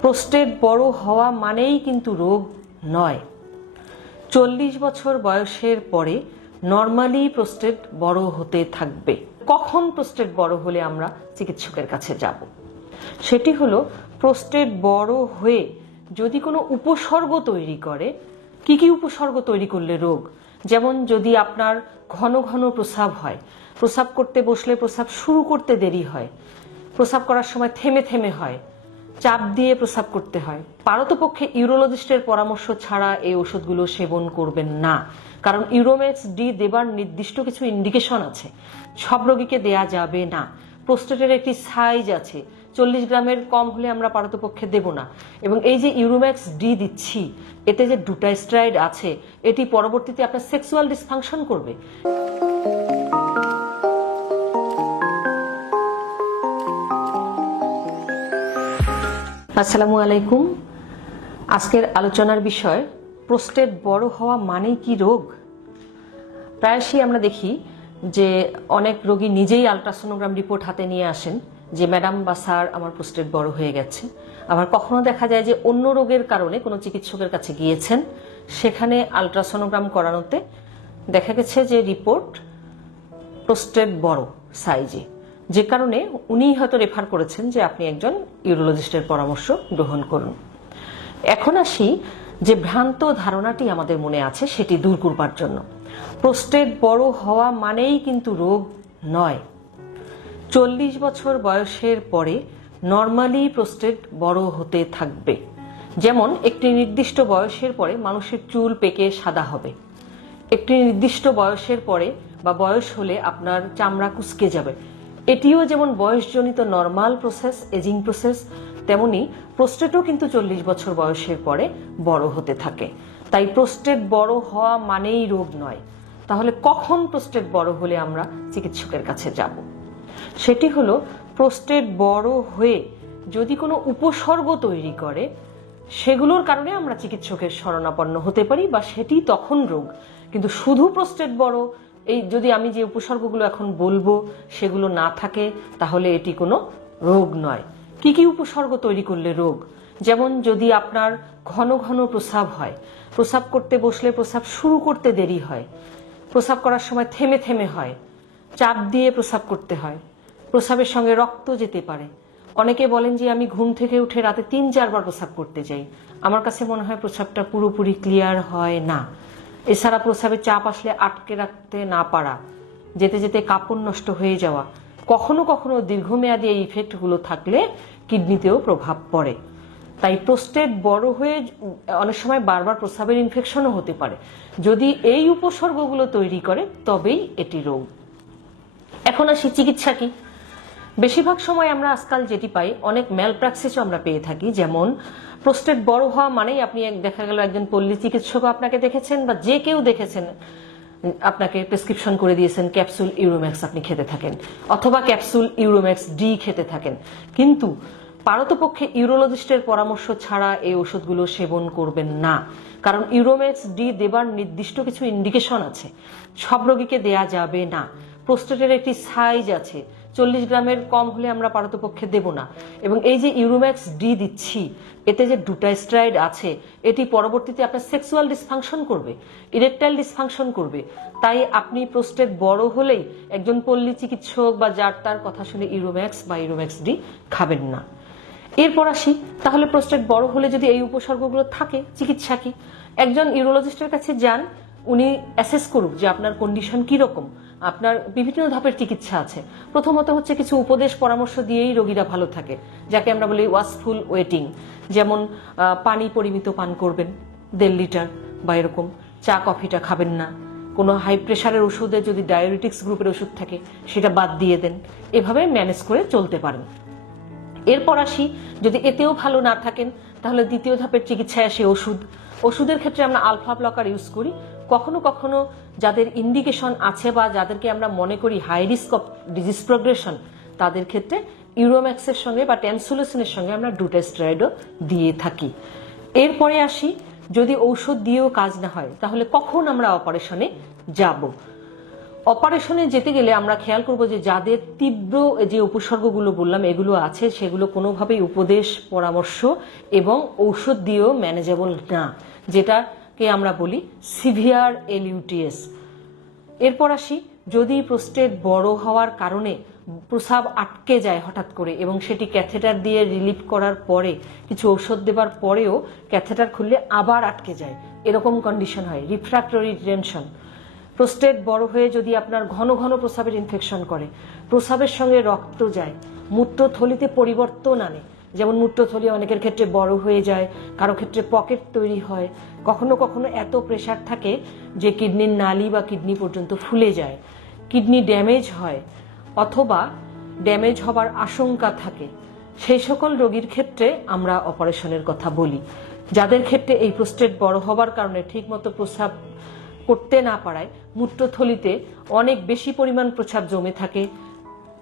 Prostate বড় হওয়া মানেই কিন্তু রোগ নয়। চল্লিশ বছর বয়সের পরে নর্মালি প্রোস্টেট বড় হতে থাকবে। কখন প্রোস্টেট বড় হলে আমরা চিকিৎসকের কাছে যাব? সেটি হলো প্রোস্টেট বড় হয়ে যদি কোনো উপসর্গ তৈরি করে, কি কি উপসর্গ তৈরি করলে রোগ? যেমন যদি আপনার ঘন ঘন প্রস্রাব হয় প্রস্রাব করতে বসলে প্রস্রাব শুরু করতে দেরি হয় প্রস্রাব করার সময় থেমে থেমে হয় চাপ দিয়ে প্রস্রাব করতে হয়। পারতপক্ষে ইউরোলজিস্টের পরামর্শ ছাড়া এই ওষুধগুলো সেবন করবেন না। কারণ ইউরোমেক্স ডি দেবার নির্দিষ্ট কিছু ইন্ডিকেশন আছে। সব রোগীকে দেয়া যাবে না। প্রোস্টেটের একটি সাইজ আছে। চল্লিশ গ্রামের কম হলে আমরা পারতপক্ষে দেব না। এবং এই যে ইউরোম্যাক্স ডি দিচ্ছি, এতে যে ডুটাইস্ট্রাইড আছে, এটি পরবর্তীতে আপনার সেক্সুয়াল ডিসফাংশন করবে। আসসালামু আলাইকুম। আজকের আলোচনার বিষয়, প্রোস্টেট বড় হওয়া মানেই কি রোগ? প্রায়শই আমরা দেখি যে অনেক রোগী নিজেই আলট্রাসোনোগ্রাম রিপোর্ট হাতে নিয়ে আসেন যে, ম্যাডাম বা স্যার, আমার প্রোস্টেট বড় হয়ে গেছে। আবার কখনো দেখা যায় যে, অন্য রোগের কারণে কোনো চিকিৎসকের কাছে গিয়েছেন, সেখানে আলট্রাসোনোগ্রাম করানোতে দেখা গেছে যে, রিপোর্ট প্রোস্টেট বড় সাইজে। যে কারণে উনি হয়তো রেফার করেছেন যে আপনি একজন ইউরোলজিস্টের পরামর্শ গ্রহণ করুন। এখন আসি যে ভ্রান্ত ধারণাটি আমাদের মনে আছে, সেটি দূর করবার জন্য। প্রোস্টেট বড় হওয়া মানেই কিন্তু রোগ নয়। চল্লিশ বছর বয়সের পরে নর্মালি প্রোস্টেট বড় হতে থাকবে। যেমন, একটি নির্দিষ্ট বয়সের পরে মানুষের চুল পেকে সাদা হবে। একটি নির্দিষ্ট বয়সের পরে বা বয়স হলে আপনার চামড়া কুচকে যাবে। এটিও যেমন বয়সজনিত নর্মাল প্রসেস এজিং প্রসেস তেমনি প্রোস্টেটও কিন্তু চল্লিশ বছর বয়সের পরে বড় হতে থাকে। তাই প্রোস্টেট বড় হওয়া মানেই রোগ নয়। তাহলে কখন প্রোস্টেট বড় হলে আমরা চিকিৎসকের কাছে যাব? সেটি হলো প্রোস্টেট বড় হয়ে যদি কোনো উপসর্গ তৈরি করে, সেগুলোর কারণে আমরা চিকিৎসকের শরণাপন্ন হতে পারি বা সেটি তখন রোগ। কিন্তু শুধু প্রোস্টেট বড় এই যদি আমি যে উপসর্গগুলো এখন বলব সেগুলো না থাকে, তাহলে এটি কোনো রোগ নয়। কি কি উপসর্গ তৈরি করলে রোগ? যেমন যদি আপনার ঘন ঘন প্রস্রাব হয় প্রস্রাব করতে বসলে প্রস্রাব শুরু করতে দেরি হয় প্রস্রাব করার সময় থেমে থেমে হয়, চাপ দিয়ে প্রস্রাব করতে হয় প্রস্রাবের সঙ্গে রক্ত যেতে পারে। অনেকে বলেন যে আমি ঘুম থেকে উঠে রাতে তিন চারবার প্রস্রাব করতে যাই। আমার কাছে মনে হয় প্রস্রাবটা পুরোপুরি ক্লিয়ার হয় না। এছাড়া প্রস্রাবে চাপ আসলে আটকে রাখতে না পারা, যেতে যেতে কাপড় নষ্ট হয়ে যাওয়া, কখনো কখনো দীর্ঘমেয়াদী এই ইফেক্টগুলো থাকলে কিডনিতেও প্রভাব পড়ে। তাই প্রোস্টেট বড় হয়ে অনেক সময় বারবার প্রস্রাবের ইনফেকশনও হতে পারে। যদি এই উপসর্গগুলো তৈরি করে, তবেই এটি রোগ। এখন আসি চিকিৎসা কি? বেশিরভাগ সময় আমরা আজকাল যেটি পাই, অনেক ম্যালপ্র্যাকসিসও আমরা পেয়ে থাকি, যেমন প্রোস্টেট বড় হওয়া মানেই আপনি এক- দেখা গেল একজন পল্লী চিকিৎসক আপনাকে দেখেছেন বা যে কেউ দেখেছেন, আপনাকে প্রেসক্রিপশন করে দিয়েছেন, ক্যাপসুল ইউরোম্যাক্স আপনি খেতে থাকেন অথবা ক্যাপসুল ইউরোম্যাক্স ডি খেতে থাকেন। কিন্তু পারতপক্ষে ইউরোলজিস্টের পরামর্শ ছাড়া এই ওষুধগুলো সেবন করবেন না। কারণ ইউরোম্যাক্স ডি দেবার নির্দিষ্ট কিছু ইন্ডিকেশন আছে। সব রোগীকে দেয়া যাবে না। প্রোস্টেটের একটি সাইজ আছে। চল্লিশ গ্রামের কম হলে আমরা পারতপক্ষে দেব না। এবং এই যে ইউরোম্যাক্স ডি দিচ্ছি, এতে যে ডুটাইস্ট্রাইড আছে, এটি পরবর্তীতে আপনার সেক্সুয়াল ডিসফাংশন করবে, ইরেকটাইল ডিসফাংশন করবে। তাই আপনি প্রোস্টেট বড় হলেই একজন পল্লী চিকিৎসক বা যার তার কথা শুনে ইউরোম্যাক্স বা ইউরোম্যাক্স ডি খাবেন না। এরপর আসি, তাহলে প্রোস্টেট বড় হলে যদি এই উপসর্গগুলো থাকে, চিকিৎসা কি? একজন ইউরোলজিস্টের কাছে যান, উনি অ্যাসেস করুক যে আপনার কন্ডিশন কি রকম আপনার বিভিন্ন ধাপের চিকিৎসা আছে। প্রথমত হচ্ছে কিছু উপদেশ পরামর্শ দিয়েই রোগীরা ভালো থাকে, যাকে আমরা বলি ওয়াশফুল ওয়েটিং। যেমন পানি পরিমিত পান করবেন, দেড় লিটার বা এরকম। চা, কফিটা খাবেন না। কোনো হাই প্রেশারের ওষুধে যদি ডায়াবেটিক্স গ্রুপের ওষুধ থাকে, সেটা বাদ দিয়ে দেন। এভাবে ম্যানেজ করে চলতে পারেন। এরপর আসি, যদি এতেও ভালো না থাকেন, তাহলে দ্বিতীয় ধাপের চিকিৎসায় আসে ওষুধ। ওষুধের ক্ষেত্রে আমরা আলফা ব্লকার ইউজ করি। কখনো কখনো যাদের ইন্ডিকেশন আছে বা যাদেরকে আমরা মনে করি high risk of disease progression তাদের ক্ষেত্রে ইউরোম্যাক্সের সঙ্গে বা টেনসুলেশনের সঙ্গে আমরা ডুটেস্ট্রয়েডও দিয়ে থাকি। এরপরে আসি, যদি ঔষধ দিয়েও কাজ না হয়, তাহলে কখন আমরা অপারেশনে যাব? অপারেশনে যেতে গেলে আমরা খেয়াল করব যে যাদের তীব্র যে উপসর্গগুলো বললাম, এগুলো আছে, সেগুলো কোনোভাবেই উপদেশ, পরামর্শ এবং ঔষধ দিয়েও ম্যানেজেবল না যেটাকে আমরা বলি? সিভিয়ার এলিউটিএস এরপর আসি, যদি প্রোস্টেট বড় হওয়ার কারণে প্রসাব আটকে যায় হঠাৎ করে এবং সেটি ক্যাথেটার দিয়ে রিলিফ করার পরে, কিছু ঔষধ দেবার পরেও ক্যাথেটার খুললে আবার আটকে যায়। এরকম কন্ডিশন হয় রিফ্র্যাক্টরি টেনশন প্রোস্টেট বড় হয়ে যদি আপনার ঘন ঘন প্রসাবের ইনফেকশন করে, প্রসাবের সঙ্গে রক্ত যায়, মূত্রথলিতে পরিবর্তন আনে যেমন মূত্রথলি অনেকের ক্ষেত্রে বড় হয়ে যায়, কারও ক্ষেত্রে পকেট তৈরি হয়। কখনো কখনো এত প্রেশার থাকে যে কিডনির নালি বা কিডনি পর্যন্ত ফুলে যায়। কিডনি ড্যামেজ হয় অথবা ড্যামেজ হবার আশঙ্কা থাকে। সেই সকল রোগীর ক্ষেত্রে আমরা অপারেশনের কথা বলি। যাদের ক্ষেত্রে এই প্রোস্টেট বড় হবার কারণে ঠিকমতো প্রস্রাব করতে না পারায় মূত্রথলিতে অনেক বেশি পরিমাণ প্রস্রাব জমে থাকে।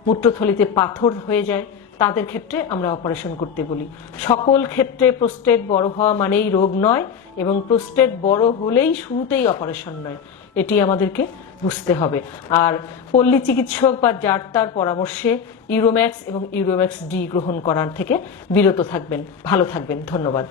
মূত্রথলিতে পাথর হয়ে যায়। তাদের ক্ষেত্রে আমরা অপারেশন করতে বলি। সকল ক্ষেত্রে প্রোস্টেট বড় হওয়া মানেই রোগ নয় এবং প্রোস্টেট বড় হলেই শুরুতেই অপারেশন নয়। এটি আমাদেরকে বুঝতে হবে। আর পল্লী চিকিৎসক বা যার তার পরামর্শে ইউরোম্যাক্স এবং ইউরোম্যাক্স ডি গ্রহণ করার থেকে বিরত থাকবেন। ভালো থাকবেন। ধন্যবাদ।